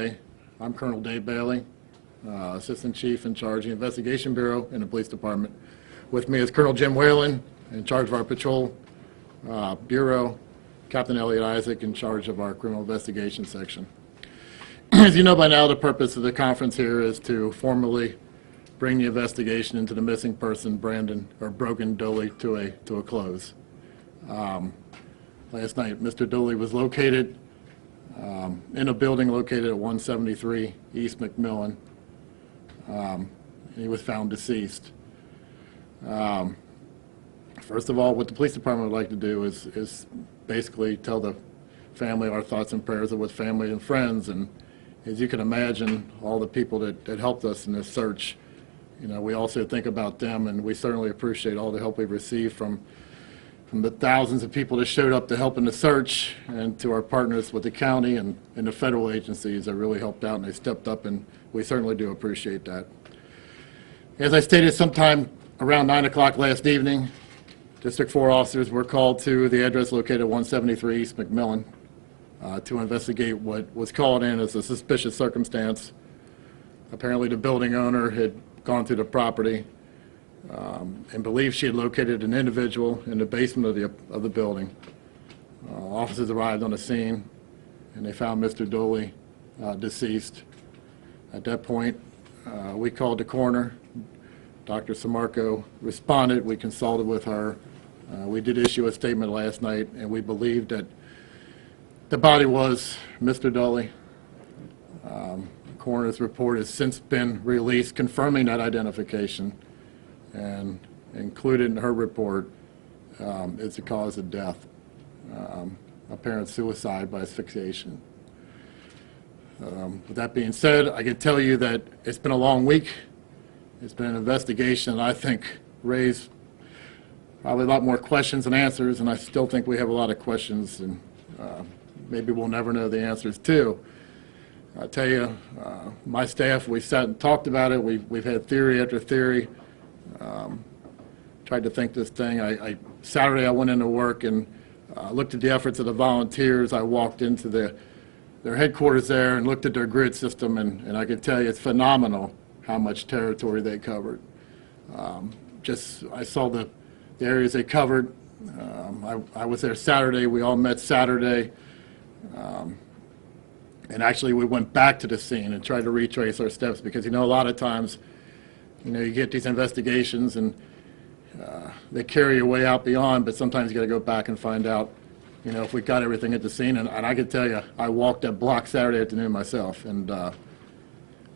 today. I'm Colonel Dave Bailey, Assistant Chief in charge of the Investigation Bureau in the Police Department. With me is Colonel Jim Whalen, in charge of our Patrol Bureau, Captain Elliot Isaac, in charge of our Criminal Investigation Section. As you know by now, the purpose of the conference here is to formally bring the investigation into the missing person, Brogan Dulle, to a close. Last night, Mr. Dulle was located in a building located at 173 East McMillan. He was found deceased. First of all, what the police department would like to do is basically tell the family our thoughts and prayers are with family and friends. And as you can imagine, all the people that helped us in this search, you know, we also think about them, and we certainly appreciate all the help we've received from the thousands of people that showed up to help in the search, and to our partners with the county and the federal agencies that really helped out, and they stepped up, and we certainly do appreciate that. As I stated, sometime around 9 o'clock last evening, District 4 officers were called to the address located at 173 East McMillan to investigate what was called in as a suspicious circumstance. Apparently the building owner had gone through the property and believed she had located an individual in the basement of the building. Officers arrived on the scene, and they found Mr. Dulle deceased. At that point, we called the coroner. Dr. Samarco responded. We consulted with her. We did issue a statement last night, and we believe that the body was Mr. Dulle. The coroner's report has since been released confirming that identification, and included in her report is the cause of death, apparent suicide by asphyxiation. With that being said, I can tell you that it's been a long week. It's been an investigation that I think raised probably a lot more questions than answers, and I still think we have a lot of questions, and maybe we'll never know the answers to. I tell you, my staff, we sat and talked about it. We've had theory after theory. Tried to think this thing. Saturday I went into work and looked at the efforts of the volunteers. I walked into their headquarters there and looked at their grid system, and I can tell you it's phenomenal how much territory they covered. I saw the areas they covered. I was there Saturday. We all met Saturday. And actually we went back to the scene and tried to retrace our steps, because, you know, a lot of times, you know, you get these investigations and they carry you way out beyond, but sometimes you got to go back and find out, you know, if we got everything at the scene. And I can tell you, I walked that block Saturday afternoon myself, and,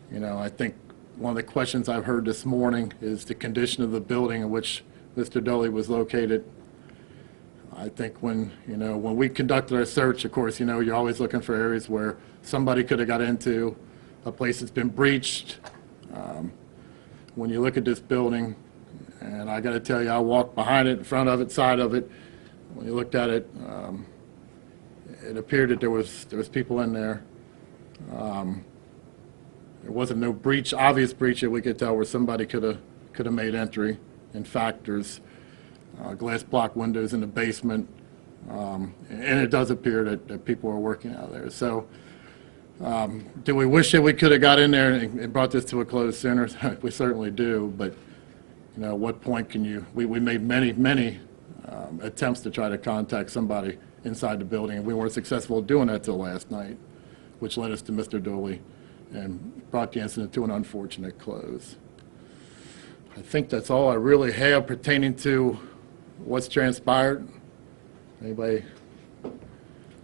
you know, I think one of the questions I've heard this morning is the condition of the building in which Mr. Dulle was located. I think when we conducted our search, of course, you know, you're always looking for areas where somebody could have got into, a place that's been breached. When you look at this building, and I got to tell you, I walked behind it, in front of it, side of it. When you looked at it, it appeared that there was people in there. There wasn't no breach, obvious breach that we could tell where somebody could have made entry. In fact, there's glass block windows in the basement, and it does appear that people are working out there. So do we wish that we could have got in there and brought this to a close sooner? We certainly do, but, you know, at what point can you, we made many attempts to try to contact somebody inside the building, and we weren't successful at doing that till last night, which led us to Mr. Dulle and brought the incident to an unfortunate close. I think that's all I really have pertaining to what's transpired. Anybody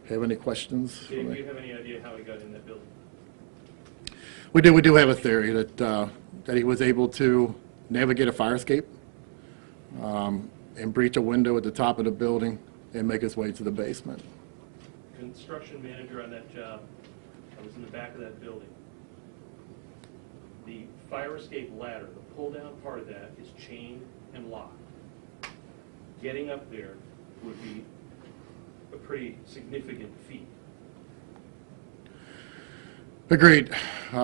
have any questions? Do you have any idea how he got in that building? We do have a theory that he was able to navigate a fire escape and breach a window at the top of the building and make his way to the basement. Construction manager on that job, I was in the back of that building. The fire escape ladder, the pull-down part of that is chained and locked. Getting up there would be a pretty significant feat. Agreed.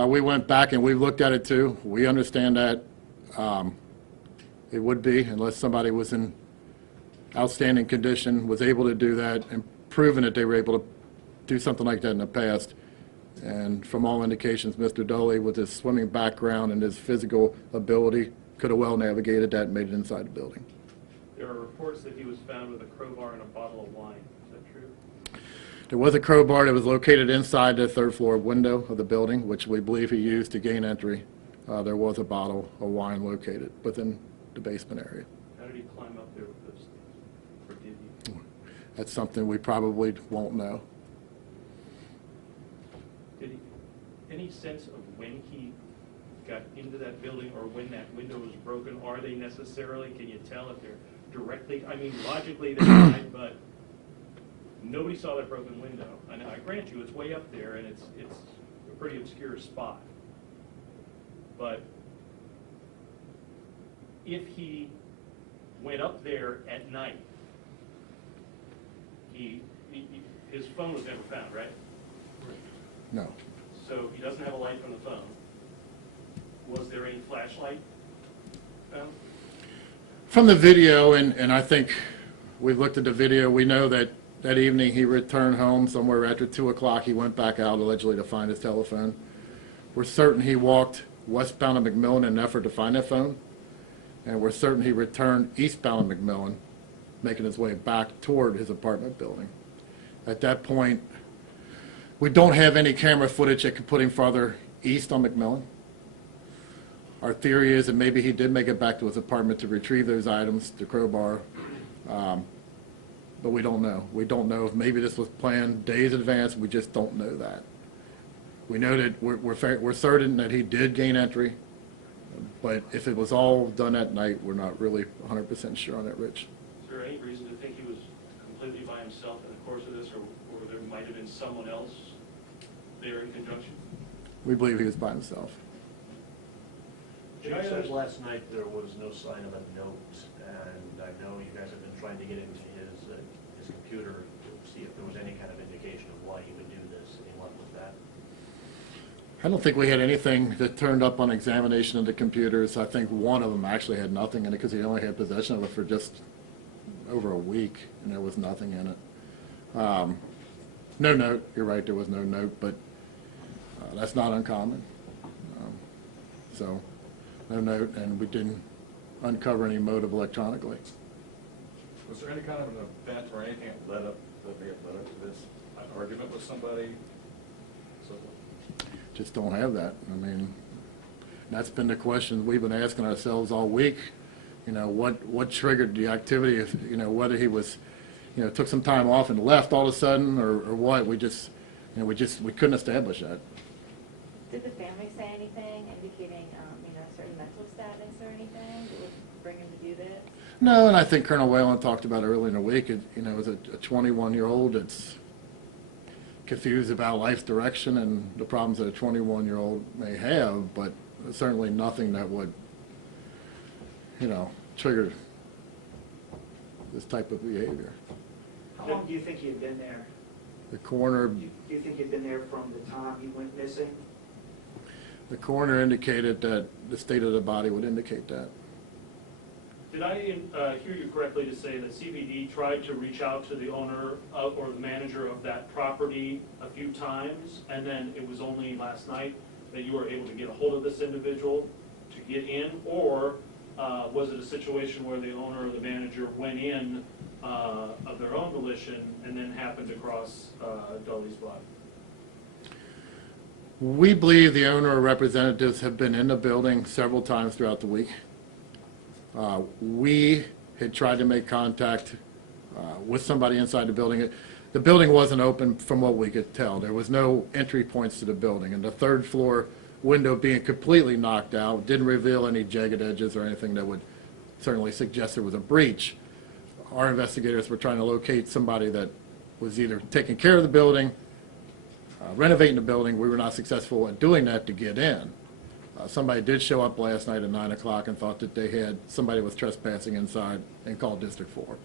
We went back and we looked at it too. We understand that it would be, unless somebody was in outstanding condition, was able to do that, and proven that they were able to do something like that in the past. And from all indications, Mr. Dulle, with his swimming background and his physical ability, could have well navigated that and made it inside the building. There are reports that he was found with a crowbar and a bottle of wine. Is that true? There was a crowbar that was located inside the third floor window of the building, which we believe he used to gain entry. There was a bottle of wine located within the basement area. How did he climb up there with those things? Or did he? That's something we probably won't know. Did he, any sense of when he got into that building or when that window was broken? Are they necessarily, can you tell if they're directly, I mean, logically they're fine, but nobody saw that broken window. And I grant you, it's way up there and it's a pretty obscure spot. But if he went up there at night, his phone was never found, right? No. So he doesn't have a light from the phone. Was there any flashlight found? From the video, and I think we've looked at the video, we know that that evening he returned home somewhere after 2 o'clock. He went back out allegedly to find his telephone. We're certain he walked westbound of McMillan in an effort to find that phone, and we're certain he returned eastbound of McMillan, making his way back toward his apartment building. At that point, we don't have any camera footage that could put him farther east on McMillan. Our theory is that maybe he did make it back to his apartment to retrieve those items, the crowbar, but we don't know. We don't know if maybe this was planned days in advance. We just don't know that. We know that we're certain that he did gain entry, but if it was all done at night, we're not really 100% sure on that, Rich. Is there any reason to think he was completely by himself in the course of this, or there might have been someone else there in conjunction? We believe he was by himself. You said last night there was no sign of a note, and I know you guys have been trying to get into his computer to see if there was any kind of indication of why he would do this. Any luck with that? I don't think we had anything that turned up on examination of the computers. I think one of them actually had nothing in it because he only had possession of it for just over a week, and there was nothing in it. No note. You're right, there was no note, but that's not uncommon. So no note, and we didn't uncover any motive electronically. Was there any kind of an event or anything that led up to this argument with somebody? So, Just don't have that. I mean, that's been the question we've been asking ourselves all week. You know, what triggered the activity? If, you know, whether he was, you know, took some time off and left all of a sudden, or what? We just, you know, we couldn't establish that. Did the family say anything indicating, you know, certain mental status or anything that would bring him to do this? No, and I think Colonel Whalen talked about it earlier in the week. You know, as a 21-year-old that's confused about life's direction and the problems that a 21-year-old may have, but certainly nothing that would, you know, trigger this type of behavior. How long do you think he had been there? The coroner, Do you think he'd been there from the time he went missing? the coroner indicated that the state of the body would indicate that. Did I hear you correctly to say that CPD tried to reach out to the owner or the manager of that property a few times, and then it was only last night that you were able to get a hold of this individual to get in, or was it a situation where the owner or the manager went in of their own volition and then happened to cross Dulle's body? We believe the owner or representatives have been in the building several times throughout the week. We had tried to make contact with somebody inside the building. The building wasn't open from what we could tell. There was no entry points to the building, and the third floor window being completely knocked out didn't reveal any jagged edges or anything that would certainly suggest there was a breach. Our investigators were trying to locate somebody that was either taking care of the building, renovating the building. We were not successful at doing that to get in. Somebody did show up last night at 9 o'clock and thought that they had somebody was trespassing inside and called District 4.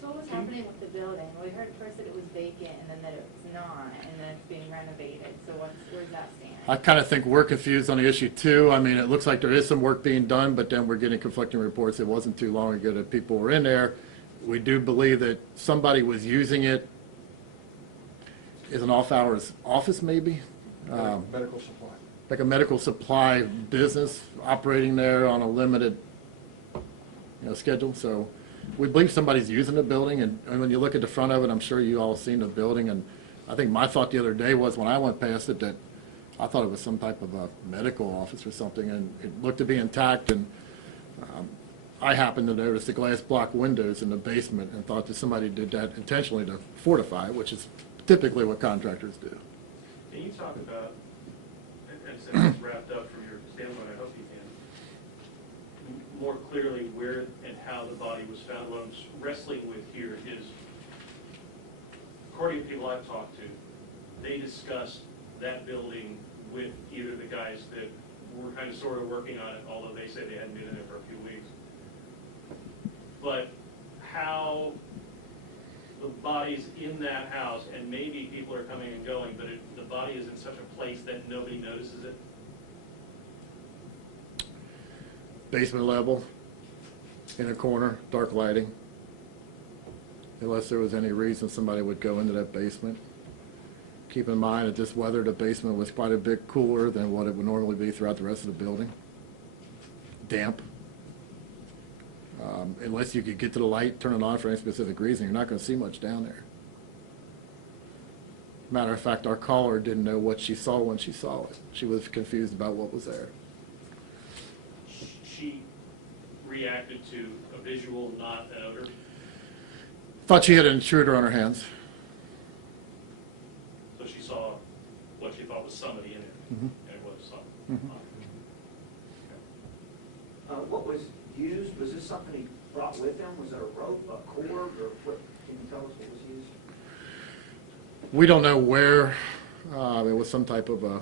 So what was happening with the building? We heard first that it was vacant and then that it's not, and then it's being renovated. So where's that stand? I kind of think we're confused on the issue too. I mean, it looks like there is some work being done, but then we're getting conflicting reports. It wasn't too long ago that people were in there. We do believe that somebody was using it as an off-hours office maybe, Medical supply. like a medical supply business operating there on a limited, schedule. So we believe somebody's using the building, and when you look at the front of it, I'm sure you all seen the building, and I think my thought the other day was when I went past it that I thought it was some type of a medical office or something, and it looked to be intact, and I happened to notice the glass block windows in the basement and thought that somebody did that intentionally to fortify it, which is typically what contractors do. Can you talk about, and since it's wrapped up from your standpoint, I hope you can, more clearly where and how the body was found? What I'm wrestling with here is, according to people I've talked to, they discussed that building with either the guys that were kind of sort of working on it, although they say they hadn't been in there for a few weeks. But how the body's in that house, and maybe people are coming and going, but the body is in such a place that nobody notices it? Basement level, in a corner, dark lighting. Unless there was any reason somebody would go into that basement. Keep in mind that this weather, the basement was quite a bit cooler than what it would normally be throughout the rest of the building. Damp. Unless you could get to the light, turn it on for any specific reason, you're not going to see much down there. Matter of fact, our caller didn't know what she saw when she saw it. She was confused about what was there. She reacted to a visual, not an odor? Thought she had an intruder on her hands. So she saw what she thought was somebody in it, Mhm. and it was something. Mhm. What was used, was this something he brought with him? Was it a rope, a cord, or what? Can you tell us what was used? We don't know where. It was some type of a